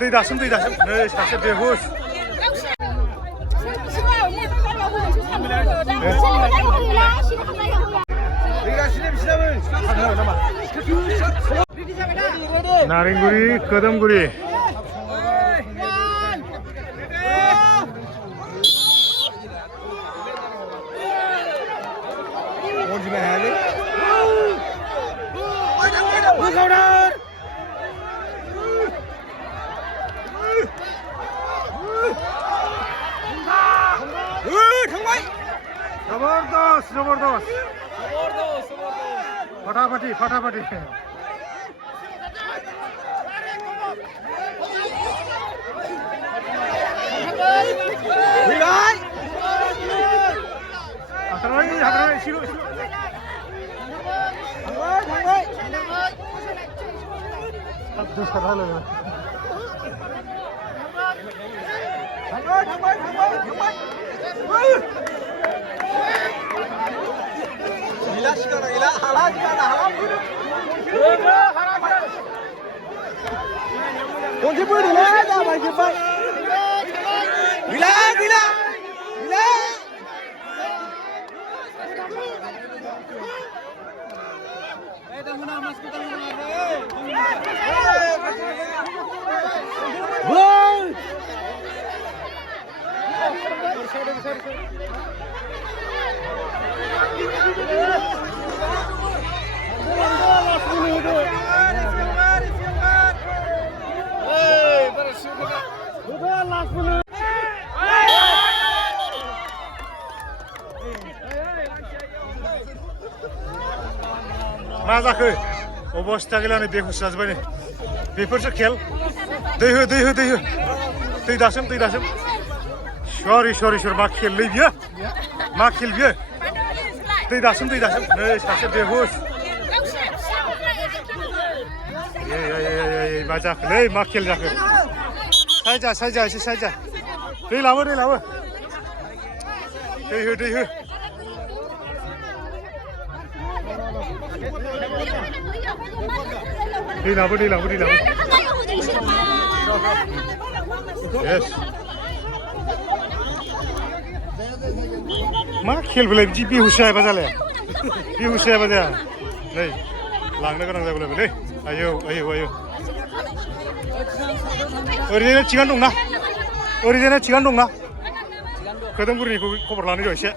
दै दासोम नै सासे बेहुस नारेंगुरी कदमगुरी जबरदस्त फटाफटी मा जाखो अबस्था गैलानो बेहुस जाजोब्बाय नै बेफोरसो खेल दै हो दै दासोम सरि मा खेललै बियो मा खेल बियो दै दासोम नै सासे बेहुस मा जाखोलै मा खेल जाखो साइजा एसे साइजा दै लाबो दै हो दै लाबो yes मा खेल बेलाय बिदि बेहुस जायाबा जालाया नै लांनो गोनां जाबाय लै आयौ ओरैनो थिगानो दंना खोदोमगुरिनिखौ खबर लानो र' एसे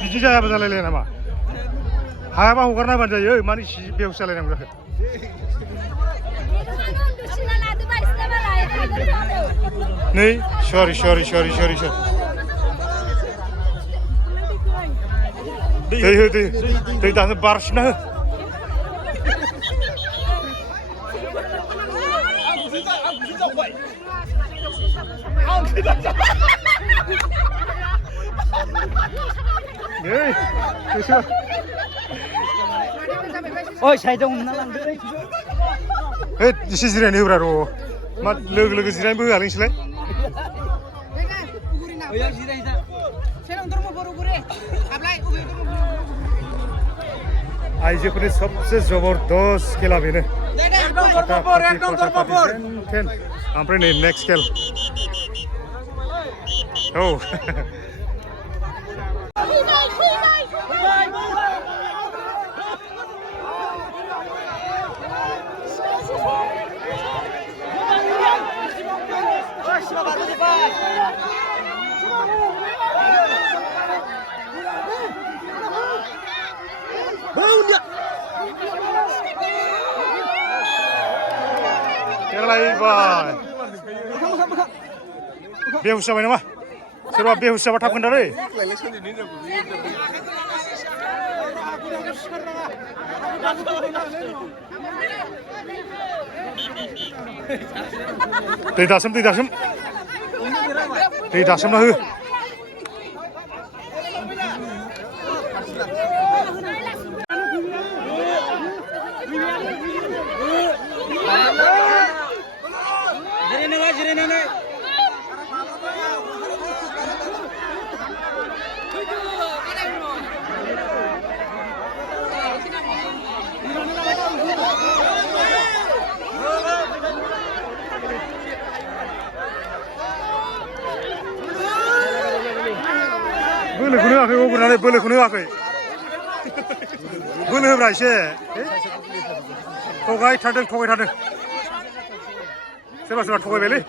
बिदि जायाबा जालायलाया नामा हायाबा हगारना होबानो जायो मानो बेहुस जालायनांगौ जाखो नै सरि दै दानो बारसिना हो ओइ साइडआव हमना लांदो एसे जिरायनो होब्रा र' मा लोगो जिरायनोबो होआ नोंसोरलाय आइजोफोरनि सबसे जबरदस्त खेला बेनो ओमफ्राय नै नेक्स्ट खेल औ बेहुस जाबाय नामा सोरबा बेहुस जाबा थाब खोन्थालै दै दासोमना हो बोलोखौनो होआखै अबुरनानै बोलोखौनो होआखै बोलो होब्रा एसे थगायथारदों सोरबा सोरबा थगायबायलै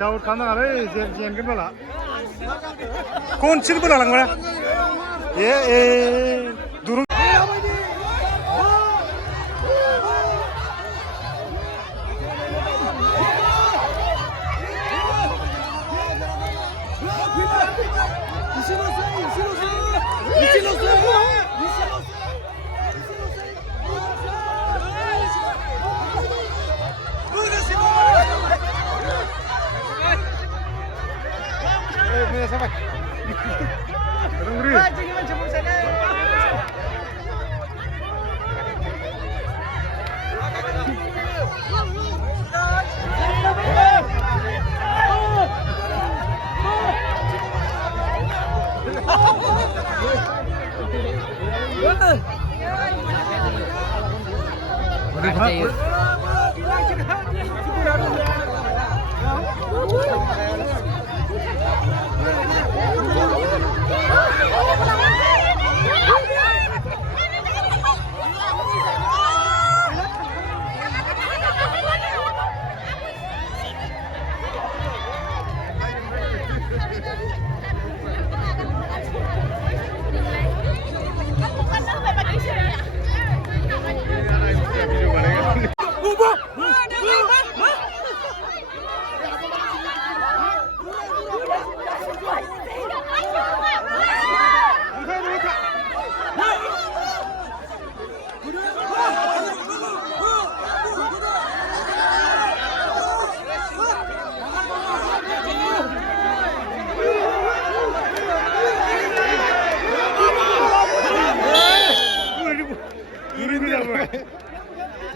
दाउद खानाङालै जेनगोन बाला खनसेनो बोना लांबाय दुरुं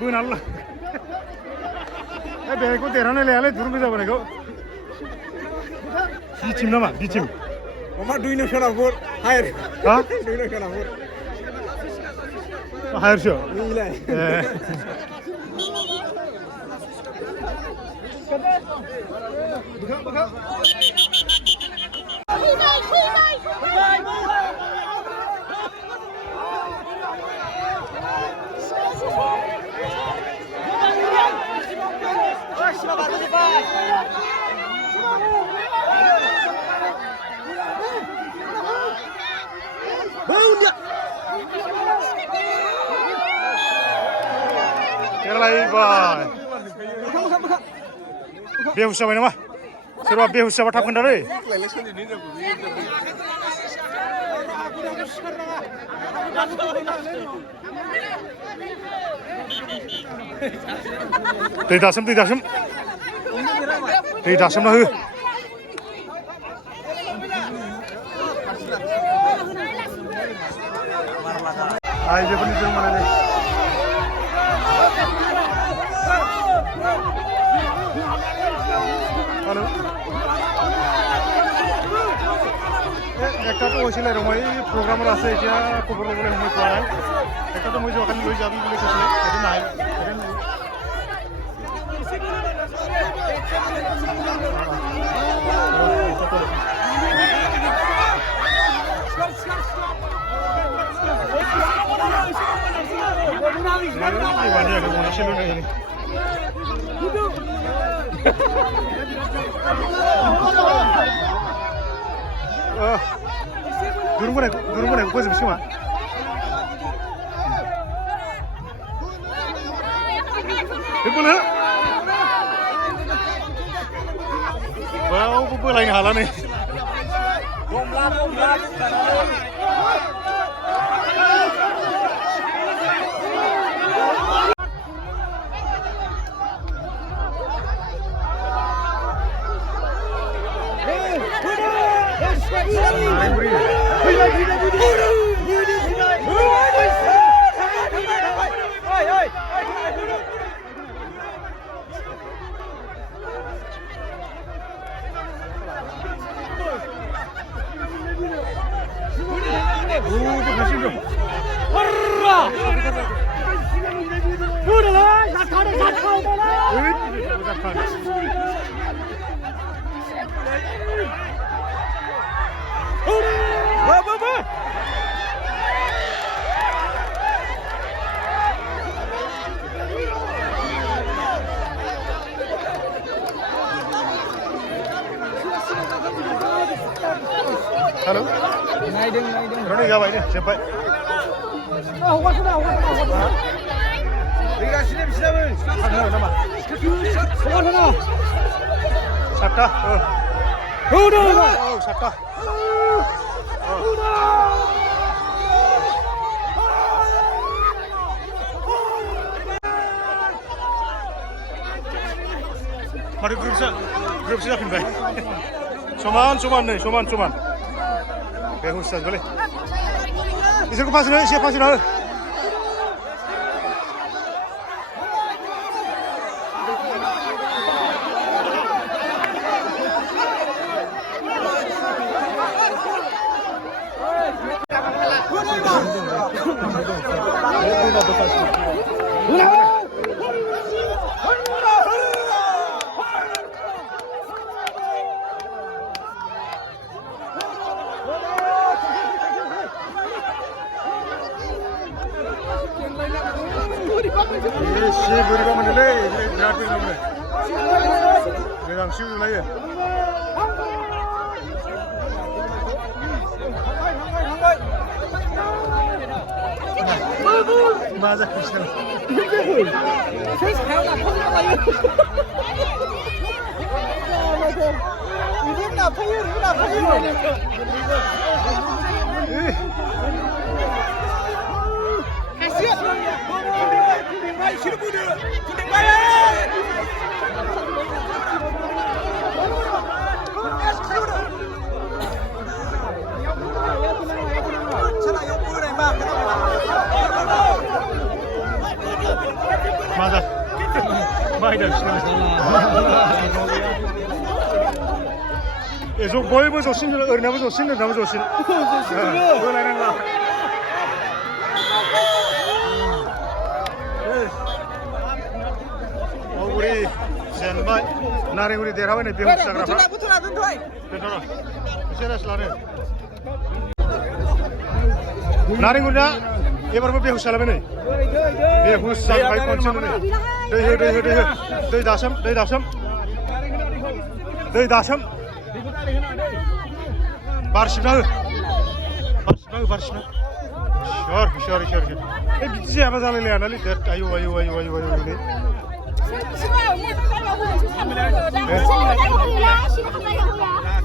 बोनाला बेखौ देरहानाय लायालै दुरुं गोजा बोनायखौ बि टिम नामा बि टिम अमा 2 सोनापुर हायर हा 2 सोनापुर हायरसो नैलाय देरलायबाय बेहुस जाबाय नामा सोरबा बेहुस जाबा थाब खोन्थादै दै दासोमना हो आइजोफोरनि जों माने একটা তো হয়েছিল এরকম প্রোগ্রামের আছে এটা খবর বলে সময় পাওয়া নাই একটা তো মই যোৱাকালি লৈ যাবি বুলি কৈছিলে সেইটো নাই दुरुं बोनायखौ फोजोबसै खोमा बे बोलो बावबो बोलायनो हाला नै Halo? Naideng. Roni gabai nih, sampai. Sini, nama. Sabta. Oh, Sabta. Mari grup saya pindah. Soman nih, soman. Behusas boleh. Isirku pasin aja, siap pasin aja. Si berikan menilai, berarti namanya. Memang siu lagi. Masa Krishna. Masa? Baik dah. Esok boy pun zosin, orang pun zosin, orang pun zosin. Boleh nggak? Oguri, senbai, naringuri derawan ni biar usah kerapa. Betul. Betul, selalu. Naringurnya, ini baru biar usah lebih ni. Biar usah baik konsen ni. Deh dasam. Barışma. Sure. Bitti ya bazalı ya nali. Ayo.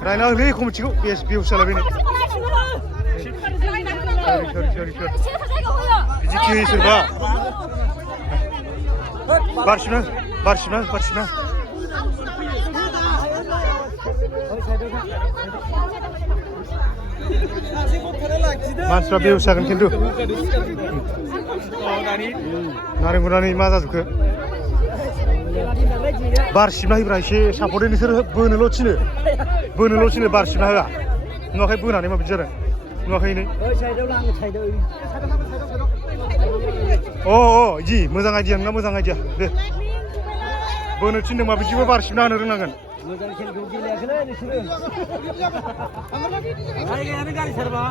Rayna ne kumçu? Bir usala beni. Sure. Bizi kiyi sırba. Barışma. Mansra bir usakan kintu. Naringurani ma जाजोबखो? बारसिबना होब्रा एसे सापर्टै नोंसोर बोनोल' थिनो बारसिबना होआ नुवाखै बोनानै माबायदि जादों नुवाखै नै इदि मोजां आइडिया नोंना मोजां आइडिया दे बोनो थिनदों माबायदिबो बारसिबना होनो रोंनांगोन मोजां खेलखौ गेलेयाखैलै नोंसोरो गारि सोरबा